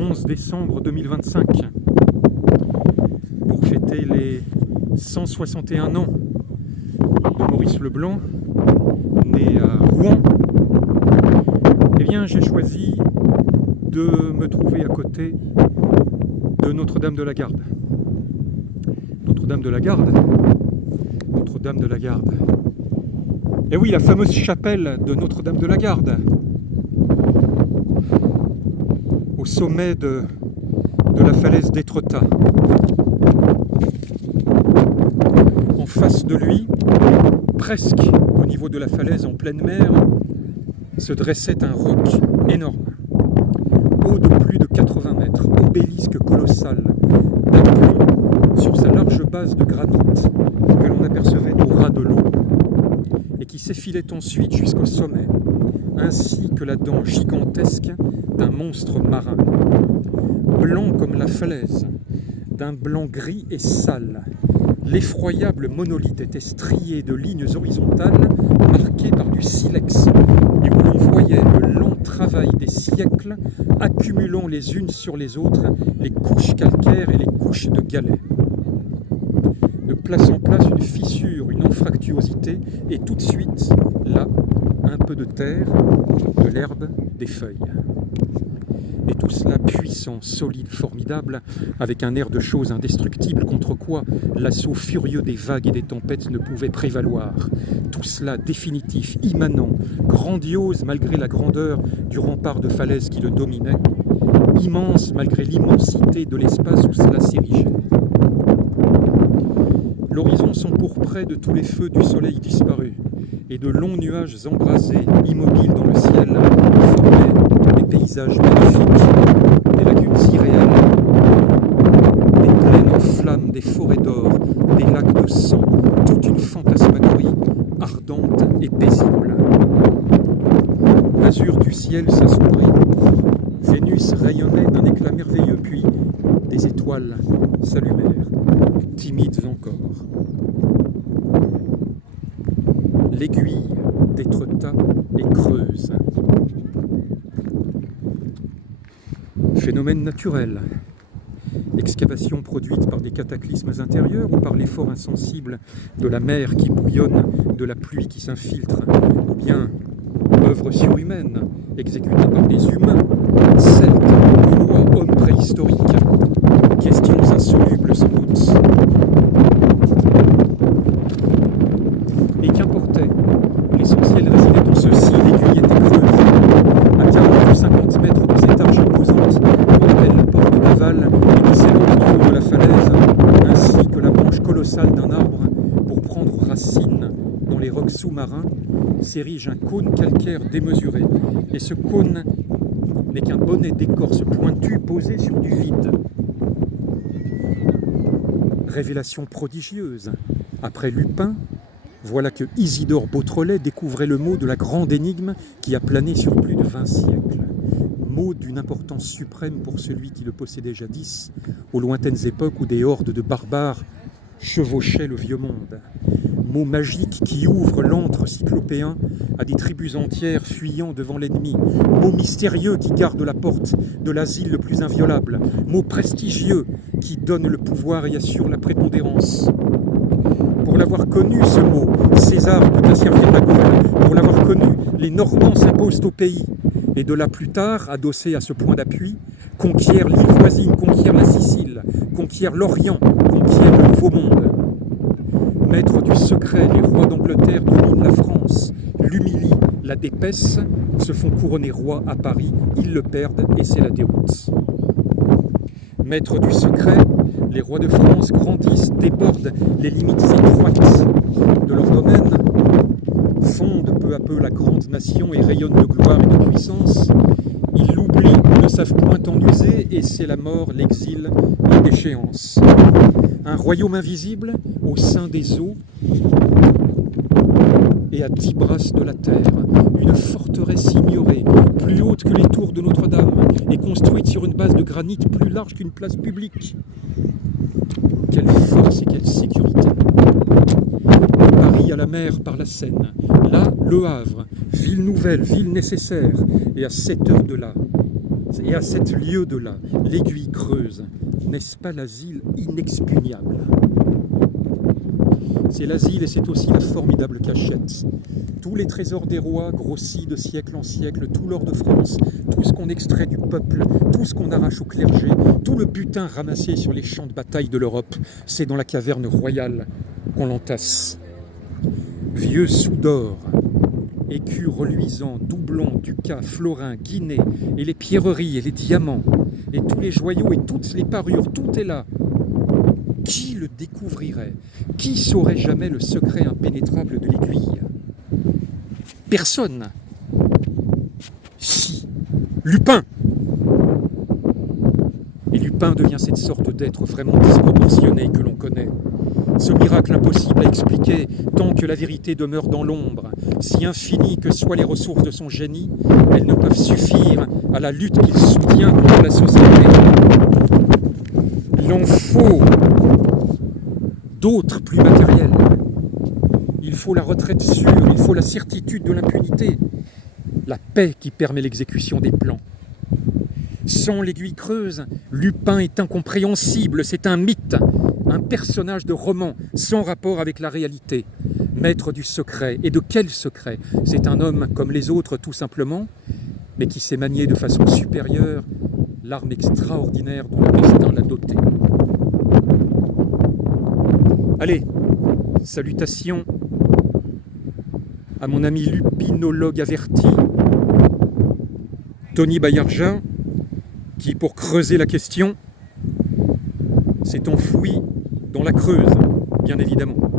11 décembre 2025 pour fêter les 161 ans de Maurice Leblanc, né à Rouen. Eh bien, j'ai choisi de me trouver à côté de Notre-Dame de la Garde. Notre-Dame de la Garde. Notre-Dame de la Garde. Et oui, la fameuse chapelle de Notre-Dame de la Garde, au sommet de la falaise d'Étretat. En face de lui, presque au niveau de la falaise en pleine mer, se dressait un roc énorme, haut de plus de 80 mètres, obélisque colossal, d'aplomb sur sa large base de granit que l'on apercevait au ras de l'eau et qui s'effilait ensuite jusqu'au sommet, ainsi que la dent gigantesque d'un monstre marin, blanc comme la falaise, d'un blanc gris et sale. L'effroyable monolithe était strié de lignes horizontales marquées par du silex et où l'on voyait le lent travail des siècles accumulant les unes sur les autres les couches calcaires et les couches de galets. De place en place, une fissure, une anfractuosité, et tout de suite, là, un peu de terre, de l'herbe, des feuilles. Et tout cela puissant, solide, formidable, avec un air de choses indestructibles contre quoi l'assaut furieux des vagues et des tempêtes ne pouvait prévaloir. Tout cela définitif, immanent, grandiose malgré la grandeur du rempart de falaise qui le dominait, immense malgré l'immensité de l'espace où cela s'érigeait. L'horizon s'empourprait de tous les feux du soleil disparu, et de longs nuages embrasés, immobiles dans le ciel, formaient des paysages magnifiques, des lagunes irréelles, des plaines en flammes, des forêts d'or, des lacs de sang, toute une fantasmagorie ardente et paisible. L'azur du ciel s'assombrit, Vénus rayonnait d'un éclat merveilleux, puis des étoiles s'allumèrent, timides encore. L'aiguille d'Étretat est creuse. Phénomène naturel. Excavation produite par des cataclysmes intérieurs ou par l'effort insensible de la mer qui bouillonne, de la pluie qui s'infiltre, ou bien œuvre surhumaine exécutée par des humains, celtes, gaulois, hommes préhistoriques. Questions insolubles sans doute. Et qu'importait, l'essentiel résidait en ceci, l'aiguille était creuse. À 40 ou 50 mètres de cette arche imposante, qu'on appelle la porte d'aval, et qui s'élance du haut de la falaise, ainsi que la branche colossale d'un arbre, pour prendre racine dans les rocs sous-marins, s'érige un cône calcaire démesuré. Et ce cône n'est qu'un bonnet d'écorce pointue posé sur du vide. Révélation prodigieuse. Après Lupin, voilà que Isidore Beautrelet découvrait le mot de la grande énigme qui a plané sur plus de 20 siècles. Mot d'une importance suprême pour celui qui le possédait jadis, aux lointaines époques où des hordes de barbares chevauchaient le vieux monde. Mot magique qui ouvre l'antre cyclopéen à des tribus entières fuyant devant l'ennemi. Mot mystérieux qui garde la porte de l'asile le plus inviolable. Mot prestigieux qui donne le pouvoir et assure la prépondérance. Pour l'avoir connu, ce mot, César peut asservir la Gaule. Pour l'avoir connu, les Normands s'imposent au pays. Et de là plus tard, adossés à ce point d'appui, conquièrent l'île voisine, conquièrent la Sicile, conquièrent l'Orient, conquièrent le Nouveau Monde. Maîtres du secret, les rois d'Angleterre dominent la France, l'humilient, la dépaissent, se font couronner rois à Paris, ils le perdent et c'est la déroute. Maîtres du secret, les rois de France grandissent, débordent les limites étroites de leur domaine, fondent peu à peu la grande nation et rayonnent de gloire et de puissance. Ils l'oublient, ne savent point en user, et c'est la mort, l'exil, la déchéance. Un royaume invisible au sein des eaux et à 10 brasses de la terre. Une forteresse ignorée, plus haute que les tours de Notre-Dame, et construite sur une base de granit plus large qu'une place publique. Quelle force et quelle sécurité! De Paris à la mer par la Seine, là, Le Havre, ville nouvelle, ville nécessaire, et à 7 heures de là, creuse, et à 7 lieues de là, l'aiguille creuse. N'est-ce pas l'asile inexpugnable? C'est l'asile et c'est aussi la formidable cachette. Tous les trésors des rois, grossis de siècle en siècle, tout l'or de France, tout ce qu'on extrait du peuple, tout ce qu'on arrache au clergé, tout le butin ramassé sur les champs de bataille de l'Europe, c'est dans la caverne royale qu'on l'entasse. Vieux sous d'or, écus reluisants, doublons, ducats, florins, guinées, et les pierreries et les diamants, et tous les joyaux et toutes les parures, tout est là. Qui le découvrirait? Qui saurait jamais le secret impénétrable de l'aiguille? Personne. Si, Lupin. Et Lupin devient cette sorte d'être vraiment disproportionné que l'on connaît. Ce miracle impossible à expliquer tant que la vérité demeure dans l'ombre, si infinies que soient les ressources de son génie, elles ne peuvent suffire à la lutte qu'il soutient contre la société. Il en faut d'autres plus matériels. Il faut la retraite sûre, il faut la certitude de l'impunité, la paix qui permet l'exécution des plans. Sans l'aiguille creuse, Lupin est incompréhensible, c'est un mythe, un personnage de roman sans rapport avec la réalité, maître du secret. Et de quel secret? C'est un homme comme les autres tout simplement, mais qui sait manier de façon supérieure l'arme extraordinaire dont le destin l'a doté. Allez, salutations à mon ami lupinologue averti, Tony Baillargeat, qui, pour creuser la question, s'est enfoui dans la Creuse, bien évidemment.